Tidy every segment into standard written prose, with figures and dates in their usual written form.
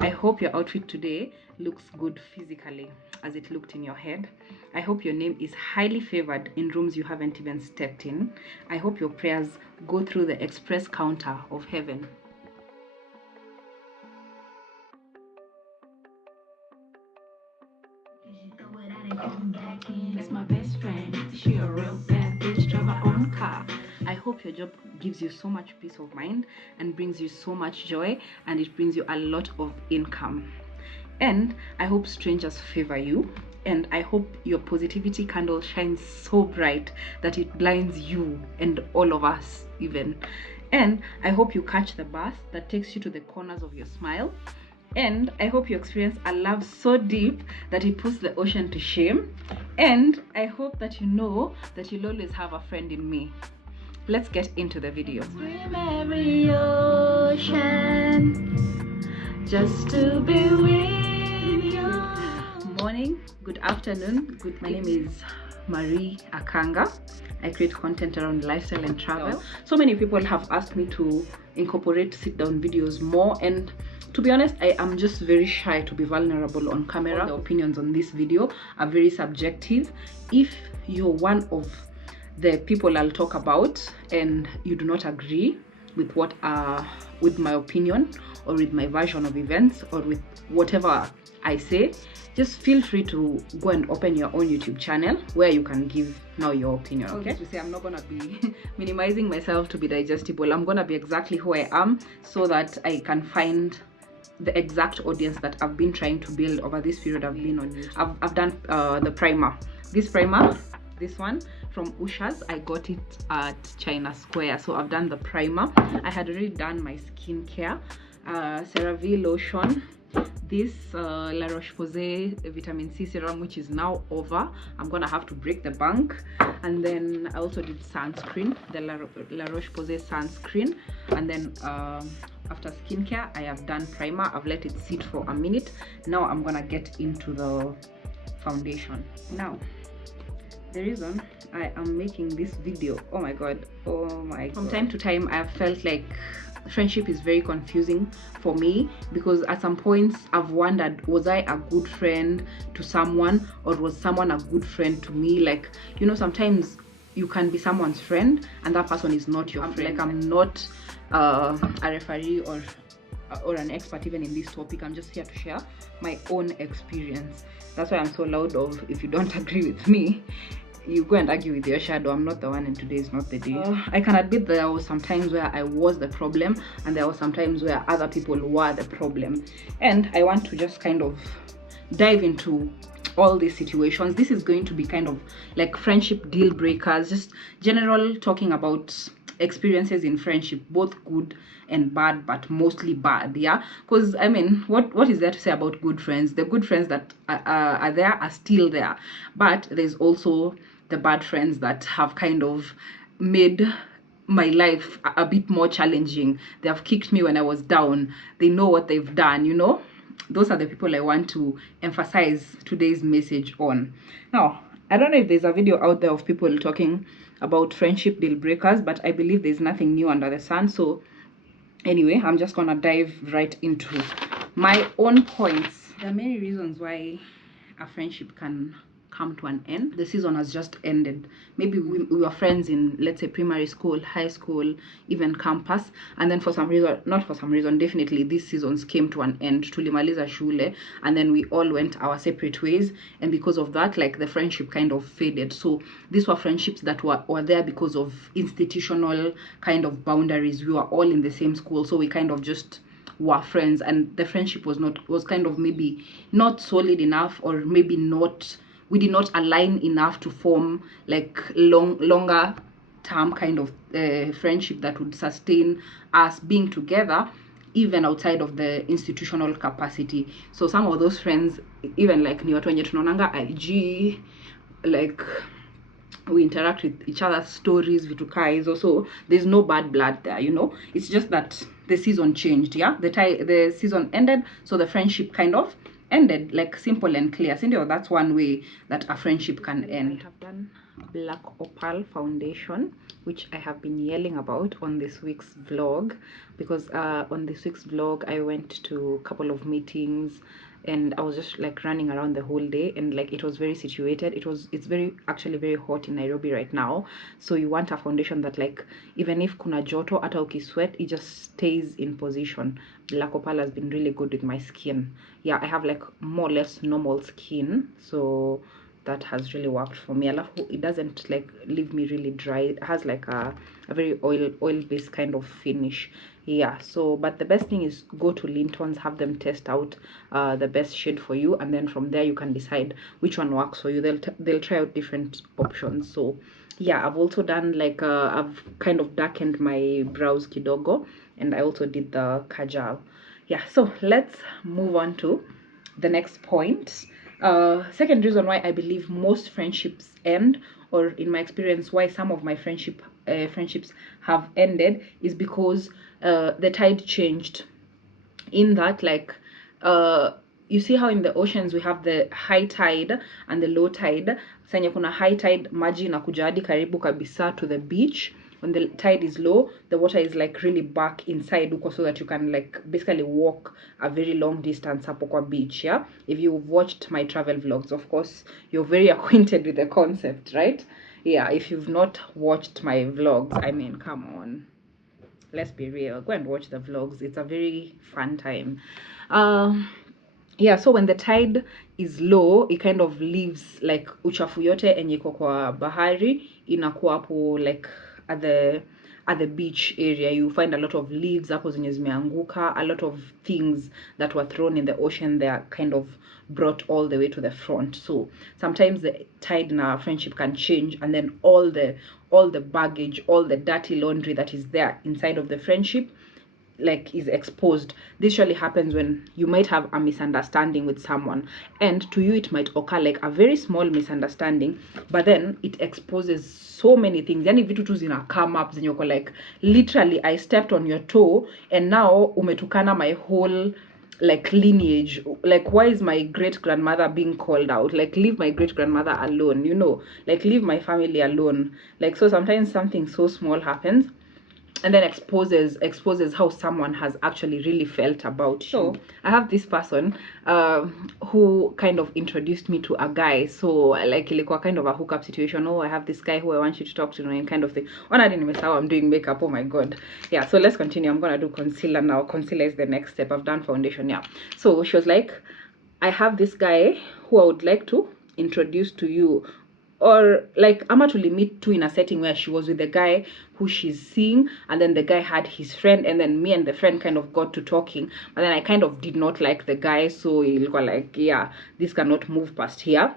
I hope your outfit today looks good physically as it looked in your head. I hope your name is highly favored in rooms you haven't even stepped in. I hope your prayers go through the express counter of heaven. That's my best friend. She a real bad bitch, drive her own car. I hope your job gives you so much peace of mind and brings you so much joy, and it brings you a lot of income. And I hope strangers favor you, and I hope your positivity candle shines so bright that it blinds you and all of us even. And I hope you catch the bus that takes you to the corners of your smile. And I hope you experience a love so deep that it puts the ocean to shame. And I hope that you know that you'll always have a friend in me. Let's get into the video. Swim every ocean just to be with you. Morning, good afternoon, my name is Marie Akanga. I create content around lifestyle and travel. So many people have asked me to incorporate sit-down videos more, and to be honest, I am just very shy to be vulnerable on camera. All the opinions on this video are very subjective. If you're one of the people I'll talk about and you do not agree with with my opinion or with my version of events or with whatever I say, just feel free to go and open your own YouTube channel where you can give now your opinion. Okay, to say I'm not gonna be minimizing myself to be digestible. I'm gonna be exactly who I am so that I can find the exact audience that I've been trying to build over this period I've been on YouTube. I've done the primer. This one from Usha's, I got it at China Square. So I've done the primer. I had already done my skincare, CeraVe lotion, this La Roche-Posay vitamin C serum, which is now over. I'm gonna have to break the bank. And then I also did sunscreen, the La Roche-Posay sunscreen. And then after skincare, I have done primer. I've let it sit for a minute. Now I'm gonna get into the foundation. Now, the reason I am making this video, oh my god, from time to time I've felt like friendship is very confusing for me, because at some points I've wondered, was I a good friend to someone, or was someone a good friend to me? Like, you know, sometimes you can be someone's friend and that person is not your friend. Like, I'm not a referee or an expert even in this topic. I'm just here to share my own experience. That's why I'm so loud of, if you don't agree with me, you go and argue with your shadow. I'm not the one, and today is not the day. I can admit there was some times where I was the problem, and there was some times where other people were the problem. And I want to just kind of dive into all these situations. This is going to be kind of like friendship deal breakers, just general talking about experiences in friendship, both good and bad, but mostly bad. Yeah, because I mean, what is there to say about good friends? The good friends that are there are still there, but there's also the bad friends that have kind of made my life a bit more challenging. They have kicked me when I was down. They know what they've done, you know. Those are the people I want to emphasize today's message on. Now, I don't know if there's a video out there of people talking about friendship deal breakers, but I believe there's nothing new under the sun. So anyway, I'm just gonna dive right into my own points. There are many reasons why a friendship can come to an end. The season has just ended. Maybe we were friends in, let's say, primary school, high school, even campus, and then for some reason, not for some reason, definitely these seasons came to an end. Tulimaliza shule, and then we all went our separate ways, and because of that, like, the friendship kind of faded. So these were friendships that were there because of institutional kind of boundaries. We were all in the same school, so we kind of just were friends, and the friendship was kind of maybe not solid enough, or maybe we did not align enough to form like longer term kind of friendship that would sustain us being together even outside of the institutional capacity. So some of those friends, even like ni watu wenye tunaonanga IG, like we interact with each other's stories, vitu kaa hizo. So there's no bad blood there, you know. It's just that the season changed. Yeah, the season ended, so the friendship kind of ended, like, simple and clear. Sindio, that's one way that a friendship can end. Black Opal foundation, which I have been yelling about on this week's vlog, because on this week's vlog I went to a couple of meetings and I was just like running around the whole day, and like it was very situated. It's actually very hot in Nairobi right now, so you want a foundation that like even if kuna joto ata ukisweat it just stays in position. Black Opal has been really good with my skin. Yeah, I have like more or less normal skin, so that has really worked for me. It doesn't like leave me really dry. It has like a very oil based kind of finish. Yeah, so but the best thing is go to Linton's, have them test out the best shade for you, and then from there you can decide which one works for you. They'll try out different options. So yeah, I've also done like I've kind of darkened my brows kidogo, and I also did the kajal. Yeah, so let's move on to the next point. Second reason why I believe most friendships end, or in my experience why some of my friendships have ended, is because the tide changed. In that, like you see how in the oceans we have the high tide and the low tide. Sanya kuna high tide, maji inakuja hadi karibu kabisa to the beach. When the tide is low, the water is like really back inside huko, so that you can like basically walk a very long distance hapo kwa beach. Yeah, if you've watched my travel vlogs, of course you're very acquainted with the concept, right? Yeah, if you've not watched my vlogs, I mean, come on, let's be real, go and watch the vlogs. It's a very fun time. Yeah, so when the tide is low, it kind of leaves like uchafu yote enye iko kwa bahari inakuwa hapo like at the beach area. You find a lot of leaves hapo zenye zimeanguka, a lot of things that were thrown in the ocean, they are kind of brought all the way to the front. So sometimes the tide in our friendship can change, and then all the baggage, all the dirty laundry that is there inside of the friendship like is exposed. This usually happens when you might have a misunderstanding with someone, and to you it might occur like a very small misunderstanding, but then it exposes so many things. Yani vitu tu zina come up zenye uko like, literally I stepped on your toe and now umetukana my whole like lineage. Like, why is my great grandmother being called out? Like, leave my great grandmother alone, you know, like leave my family alone. Like, so sometimes something so small happens and then exposes how someone has actually really felt about you. So I have this person who kind of introduced me to a guy. So like ilikuwa kind of a hookup situation. Oh, I have this guy who I want you to talk to, and kind of thing. I didn't miss how I'm doing makeup. Oh my god. Yeah, so let's continue. I'm gonna do concealer now. Concealer is the next step. I've done foundation. Yeah, so she was like, I have this guy who I would like to introduce to you, or like I'm actually meet to in a setting where she was with the guy who she's seeing, and then the guy had his friend, and then me and the friend kind of got to talking, but then I kind of did not like the guy, so it was like, yeah, this cannot move past here.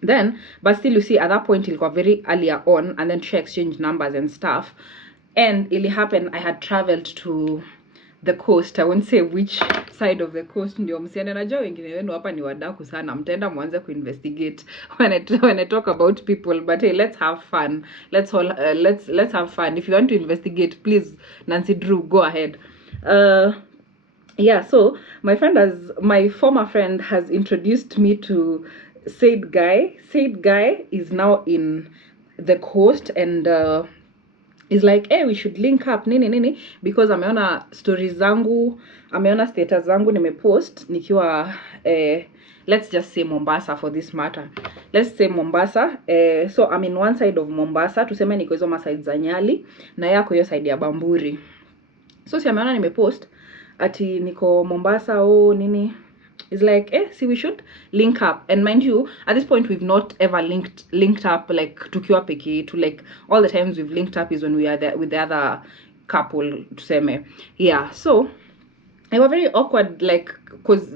Then but still, you see, at that point it was very earlier on, and then she exchanged numbers and stuff, and it happened I had traveled to the coast. I won't say which side of the coast, ndio msiane. Najua wengine wenu hapa ni wadaku sana, mtaenda mwanze kuinvestigate when I talk about people, but hey, let's have fun. Let's have fun. If you want to investigate, please, Nancy Drew, go ahead. Yeah, so my former friend has introduced me to said guy. Said guy is now in the coast, and is like, hey, we should link up nini, because ameona stories zangu, ameona status zangu nimepost nikiwa let's just say Mombasa for this matter. Let's say Mombasa. So I'm in one side of Mombasa, tuseme niko hizo maside za Nyali na yako hiyo side ya Bamburi. So si ameona nimepost ati niko Mombasa nini, is like, see, we should link up. And mind you, at this point we've not ever linked up like tukiwa peke to, like all the times we've linked up is when we are there with the other couple, tuseme. Yeah, so it was very awkward, like, because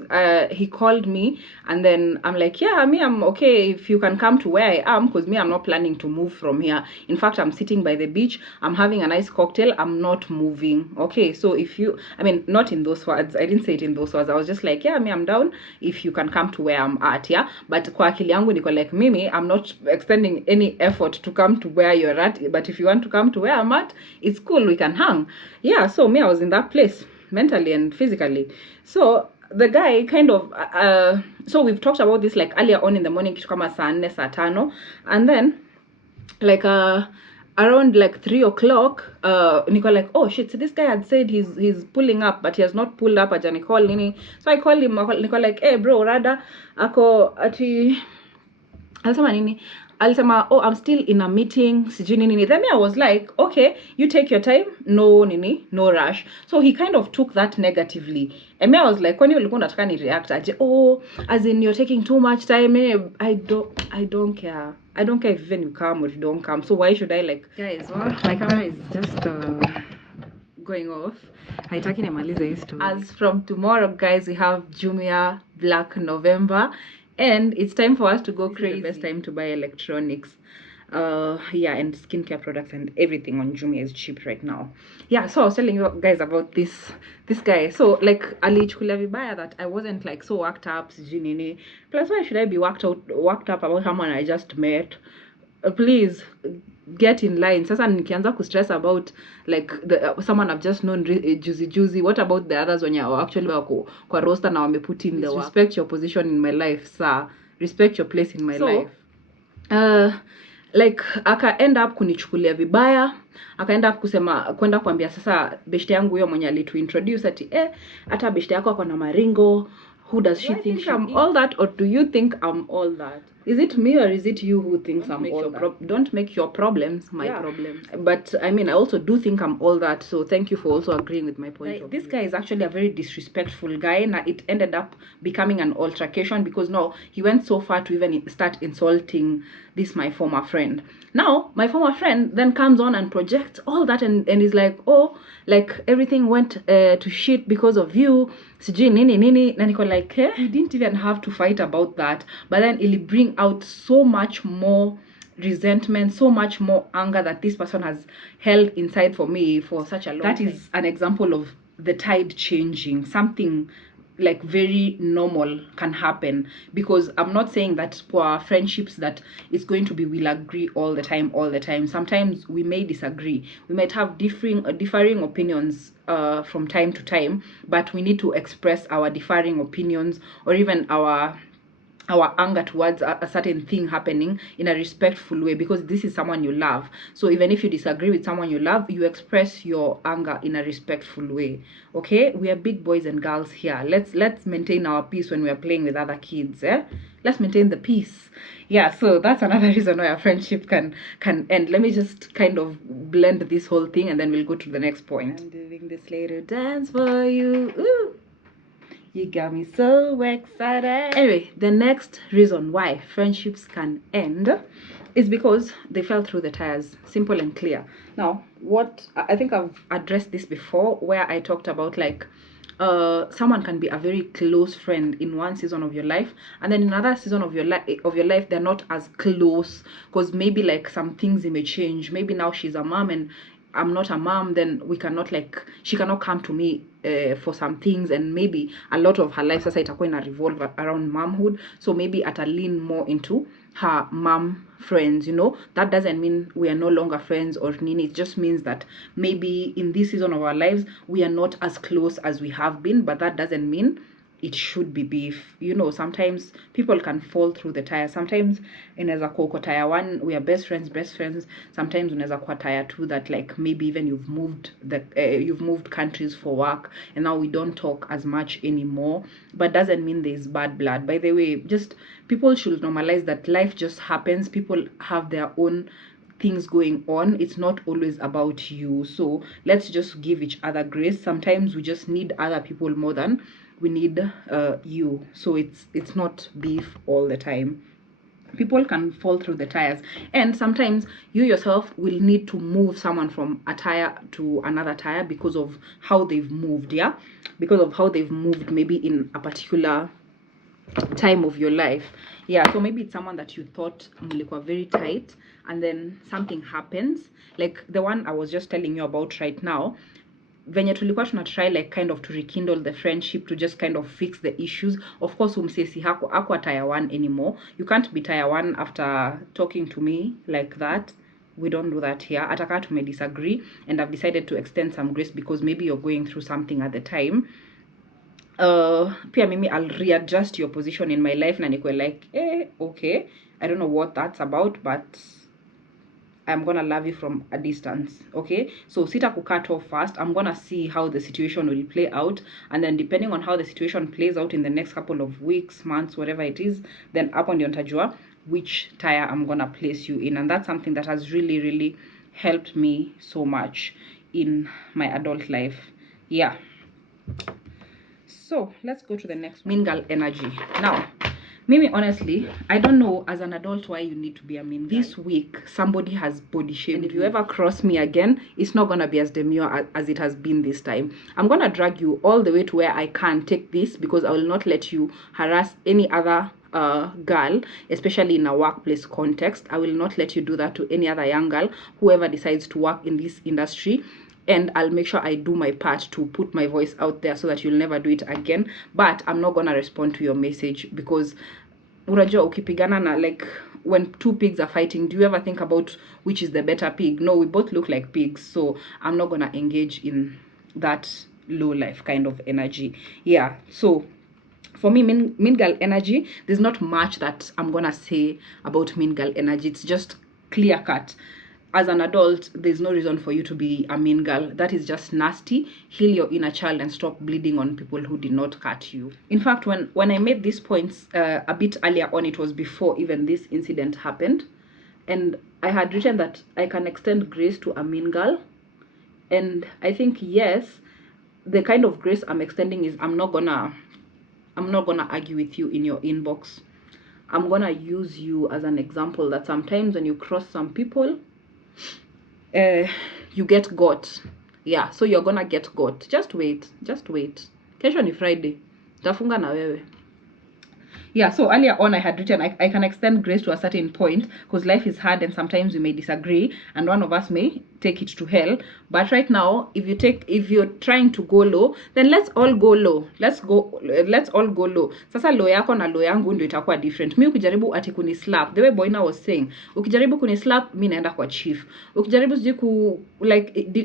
he called me, and then I'm like, yeah, I'm okay if you can come to where I am, because I'm not planning to move from here. In fact, I'm sitting by the beach, I'm having a nice cocktail, I'm not moving. Okay, so if you, not in those words, I didn't say it in those words, I was just like, yeah, I'm down if you can come to where I'm at. Yeah, but kwa akili yangu niko like, Mimi, I'm not extending any effort to come to where you're at, but if you want to come to where I'm at, it's cool, we can hang. Yeah, so I was in that place mentally and physically. So the guy kind of so we've talked about this like earlier on in the morning, kitu kama saa 4 saa 5, and then like around like 3 o'clock niko like, oh shit, so this guy had said he's pulling up but he has not pulled up at call nini. So I called him, niko like, hey bro, rada ako ati alisema nini, alisema, oh, I'm still in a meeting sijui nini. Then I was like, okay, you take your time, no nini, no rush. So he kind of took that negatively, and me I was like, kwani ulikuwa unataka ni react aje? Oh, as in you're taking too much time. I don't care. I don't care if even you come or you don't come. So why should I, like, guys, well, my camera is just going off. Haitaki nimalize hii story. As from tomorrow, guys, we have Jumia Black November, and it's time for us to go crazy. The best time to buy electronics, yeah, and skincare products and everything on Jumia is cheap right now. Yeah, so I was telling you guys about this guy. So like, alichukulia vibaya that I wasn't like so worked up sijui nini. Plus, why should I be worked up about someone I just met? Please get in line. Sasa nikianza ku stress about like someone I've just known juicy. What about the others when you're actually kwa roster na wame put in the work? Respect your position in my life, sir. Respect your place in my life. Like aka end up kunichukulia vibaya, aka end up kusema kwenda kuambia sasa beshte yangu huyo mwenye alitu introduce ati hata beshte yako ako na maringo. Who does she think I'm all that, or do you think I'm all that? Is it me or is it you who thinks I'm all that? Don't make your problems my problems. But I mean, I also do think I'm all that. So thank you for also agreeing with my point. Like, this guy is actually a very disrespectful guy, and it ended up becoming an altercation because now he went so far to even start insulting this my former friend. Now my former friend then comes on and projects all that and is like, oh, like everything went to shit because of you. Sijui nini nini. Na niko like, you didn't even have to fight about that, but then it'll bring out so much more resentment, so much more anger that this person has held inside for me for such a long time. That is an example of the tide changing. Something like very normal can happen, because I'm not saying that for friendships that it's going to be we'll agree all the time. Sometimes we may disagree, we might have differing opinions from time to time, but we need to express our differing opinions or even our anger towards a certain thing happening in a respectful way, because this is someone you love. So even if you disagree with someone you love, you express your anger in a respectful way. Okay, we are big boys and girls here. Let's maintain our peace when we are playing with other kids. Let's maintain the peace. Yeah, so that's another reason why a friendship can end. Let me just kind of blend this whole thing and then we'll go to the next point. I'm doing this little dance for you. Ooh. You got me so excited. Anyway, the next reason why friendships can end is because they fell through the tires. Simple and clear. Now, what I think I've addressed this before, where I talked about like someone can be a very close friend in one season of your life, and then in another season of your life they're not as close because maybe like some things may change. Maybe now she's a mom and I'm not a mom, then we cannot, like, she cannot come to me for some things, and maybe a lot of her life sasa itakuwa ina revolve around momhood. So maybe ata lean more into her mom friends, you know. That doesn't mean we are no longer friends or nini. It just means that maybe in this season of our lives we are not as close as we have been, but that doesn't mean it should be beef. You know, sometimes people can fall through the tire. Sometimes inaweza kuwa tire 1 we are best friends. Sometimes unaweza kuwa tire 2 that like maybe even you've moved countries for work and now we don't talk as much anymore, but doesn't mean there's bad blood. By the way, just people should normalize that life just happens. People have their own things going on. It's not always about you. So let's just give each other grace. Sometimes we just need other people more than we need you. So it's not beef all the time. People can fall through the tires, and sometimes you yourself will need to move someone from a tire to another tire because of how they've moved. Yeah, because of how they've moved maybe in a particular time of your life. Yeah, so maybe it's someone that you thought mlikuwa very tight and then something happens, like the one I was just telling you about right now. Venye tulikuwa tuna try like kind of to rekindle the friendship, to just kind of fix the issues. Of course umsesi hakuwa tire 1 anymore. You can't be tire 1 after talking to me like that. We don't do that here. Ataka tume disagree and I've decided to extend some grace because maybe you're going through something at the time. Pia mimi I'll readjust your position in my life na nikwe like okay, I don't know what that's about, but I'm gonna love you from a distance. Okay, so sita cut off first. I'm gonna see how the situation will play out, and then depending on how the situation plays out in the next couple of weeks, months, whatever it is, then up on the ontajua which tire I'm gonna place you in. And that's something that has really helped me so much in my adult life. Yeah, so let's go to the next one. Mean girl energy. Now, Mimi, honestly, I don't know as an adult why you need to be a mean girl. This week, somebody has body shamed. And if you ever cross me again, it's not gonna be as demure as it has been this time. I'm gonna drag you all the way to where I can take this, because I will not let you harass any other girl, especially in a workplace context. I will not let you do that to any other young girl, whoever decides to work in this industry. And I'll make sure I do my part to put my voice out there so that you'll never do it again. But I'm not gonna respond to your message, because unajua ukipigana na, like, when two pigs are fighting, do you ever think about which is the better pig? No, we both look like pigs. So I'm not gonna engage in that low life kind of energy. Yeah, so for me, mean girl energy, there's not much that I'm gonna say about mean girl energy. It's just clear cut. As an adult, there's no reason for you to be a mean girl. That is just nasty. Heal your inner child and stop bleeding on people who did not cut you. In fact, when I made these points a bit earlier on, it was before even this incident happened. And I had written that I can extend grace to a mean girl. And I think, yes, the kind of grace I'm extending is I'm not gonna argue with you in your inbox. I'm gonna use you as an example that sometimes when you cross some people, you get got. Yeah, so you're gonna get got. Just wait. Kesho ni Friday, tafunga na wewe. Yeah, so earlier on I had written I can extend grace to a certain point, because life is hard and sometimes we may disagree and one of us may take it to hell. But right now, if you're trying to go low, then let's all go low. Let's all go low. Sasa low yako na low yangu ndio itakuwa different. Mimi ukijaribu ati kuni slap, the way Boyna was saying, ukijaribu kuni slap, mimi naenda kwa chief. Ukijaribu siji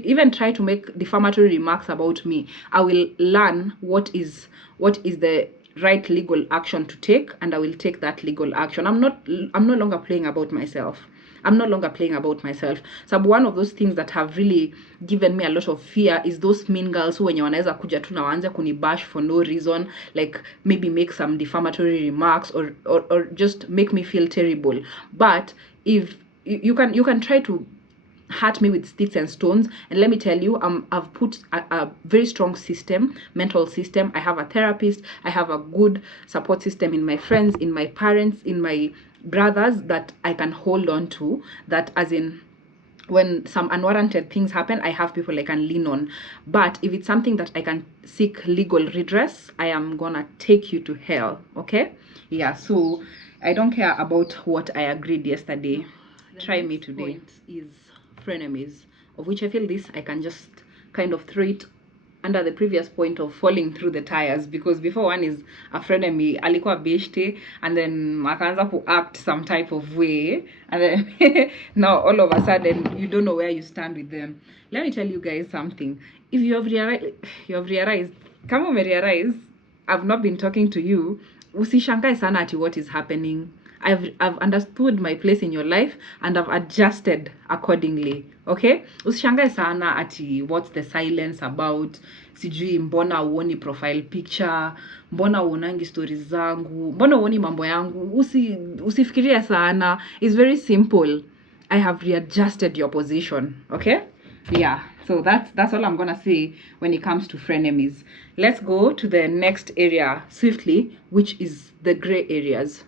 even try to make defamatory remarks about me, I will learn what is the right legal action to take, and I will take that legal action. I'm no longer playing about myself. So one of those things that have really given me a lot of fear is those mean girls who wenye wanaweza kuja tu na waanze kunibash for no reason, like maybe make some defamatory remarks or just make me feel terrible. But if you can try to hurt me with sticks and stones, and let me tell you, I've put a very strong mental system. I have a therapist, I have a good support system in my friends, in my parents, in my brothers, that I can hold on to, that as in when some unwarranted things happen, I have people I can lean on. But if it's something that I can seek legal redress, I am gonna take you to hell. Okay? Yeah, so I don't care about what I agreed yesterday. Try me today. Point is frenemies, of which I feel this I can just kind of throw it under the previous point of falling through the tires, because before one is a frenemy, alikuwa beshte, and then akaanza to act some type of way, and then now all of a sudden you don't know where you stand with them. Let me tell you guys something. If you have realized, kama umerealize I've not been talking to you, usishangae sana ati what is happening. I've understood my place in your life and I've adjusted accordingly. Okay? Usishangae sana ati what's the silence about? Sijui mbona uoni profile picture, mbona uonangi stories zangu, mbona uoni mambo yangu. Usifikiria sana. It's very simple. I have readjusted your position. Okay? Yeah. So that's all I'm gonna say when it comes to frenemies. Let's go to the next area swiftly, which is the gray areas.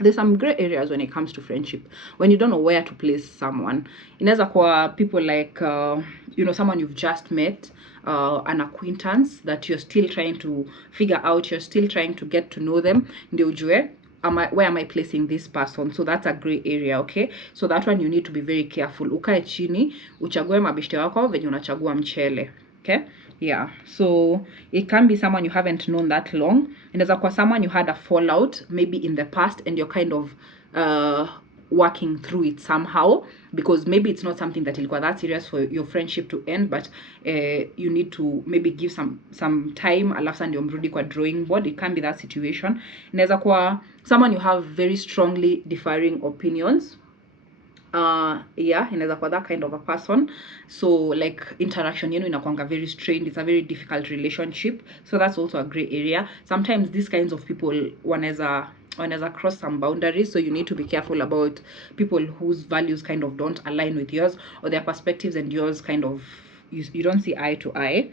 There's some gray areas when it comes to friendship, when you don't know where to place someone. Inaweza kwa people like someone you've just met, an acquaintance that you're still trying to figure out, you're still trying to get to know them. Ndio ujue, where am I placing this person? So that's a gray area. Okay, so that one you need to be very careful. Ukae chini uchague mabeshte wako venye unachagua mchele. Okay? Yeah, so it can be someone you haven't known that long. Inaweza kwa someone you had a fallout maybe in the past and you're kind of working through it somehow, because maybe it's not something that ilikuwa that serious for your friendship to end, but you need to maybe give some time, alafu ndio mrudi kwa drawing board. It can be that situation. Inaweza kwa someone you have very strongly differing opinions Yeah, inaweza kuwa that kind of a person. So like interaction yenu inakuanga very strained, it's a very difficult relationship, so that's also a gray area. Sometimes these kinds of people wanaweza cross some boundaries, so you need to be careful about people whose values kind of don't align with yours, or their perspectives and yours kind of you don't see eye to eye.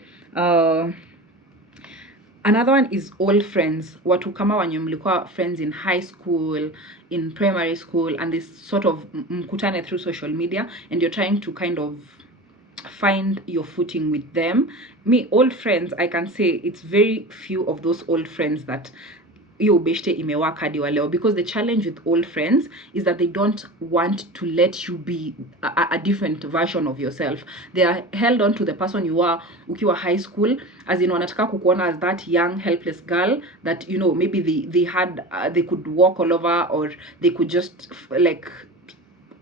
Another one is old friends, watu kama wenye mlikuwa friends in high school, in primary school, and this sort of mkutane through social media, and you're trying to kind of find your footing with them. Me, old friends, I can say it's very few of those old friends that hiyo beshte imewaka hadi wa leo, because the challenge with old friends is that they don't want to let you be a different version of yourself. They are held on to the person you are ukiwa high school, as in wanataka kukuona as that young helpless girl that, you know, maybe they had they could walk all over, or they could just like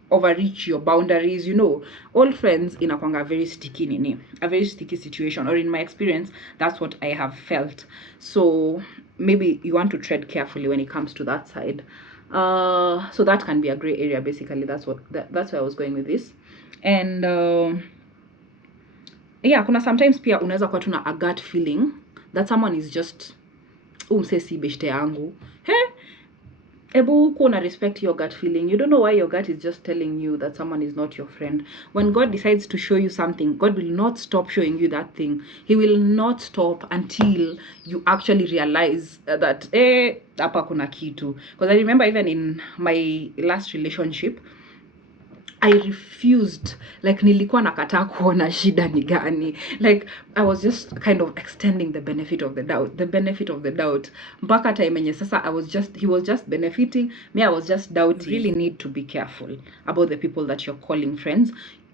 overreach your boundaries, you know. Old friends inakwanga very sticky nini, a very sticky situation, or in my experience that's what I have felt. So maybe you want to tread carefully when it comes to that side. So that can be a gray area, basically. That's where I was going with this. And yeah, kuna sometimes pia unaweza kuwa tuna a gut feeling that someone is just umsesi beshte yangu, ebu kuna respect your gut feeling. You don't know why your gut is just telling you that someone is not your friend. When God decides to show you something, God will not stop showing you that thing. He will not stop until you actually realize that hapa kuna kitu. Because I remember even in my last relationship, I refused, like nilikuwa nakataa kuona shida ni gani. Like I was just kind of extending the benefit of the doubt. Mpaka time yenye sasa he was just benefiting, me I was just doubting. You really need to be careful about the people that you're calling friends.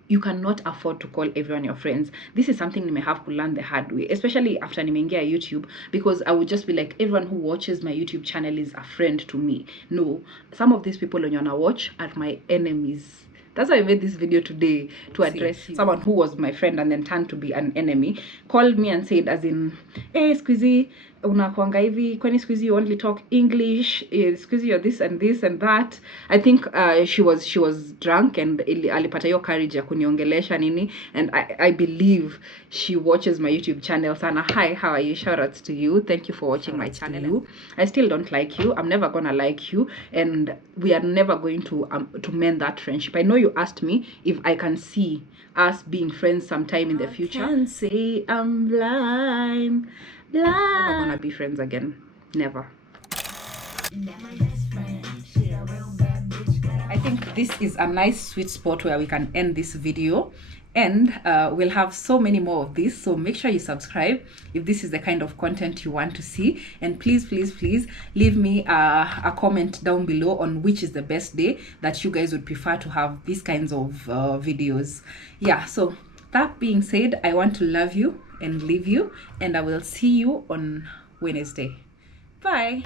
You cannot afford to call everyone your friends. This is something you may have to learn the hard way, especially after nimeingia YouTube, because I would just be like, everyone who watches my YouTube channel is a friend to me. No, some of these people on your watch are my enemies. That's why I made this video today, to address someone who was my friend and then turned to be an enemy. Called me and said, as in, hey, Squeezy, unakuanga hivi, kwani Squeezy you only talk English, Squeezy you're this and this and that. I think she was drunk and alipata hiyo courage ya kuniongelesha nini, and I believe she watches my YouTube channel sana. Hi, how are you? Shout outs to you. Thank you for watching my channel. I still don't like you. I'm never gonna like you, and we are never going to mend that friendship. I know you asked me if I can see us being friends sometime in the future. I can say I'm blind. Never gonna be friends again. Never. I think this is a nice sweet spot where we can end this video, and we'll have so many more of this, so make sure you subscribe if this is the kind of content you want to see, and please leave me a comment down below on which is the best day that you guys would prefer to have these kinds of videos. Yeah, so that being said, I want to love you and leave you, and I will see you on Wednesday. Bye.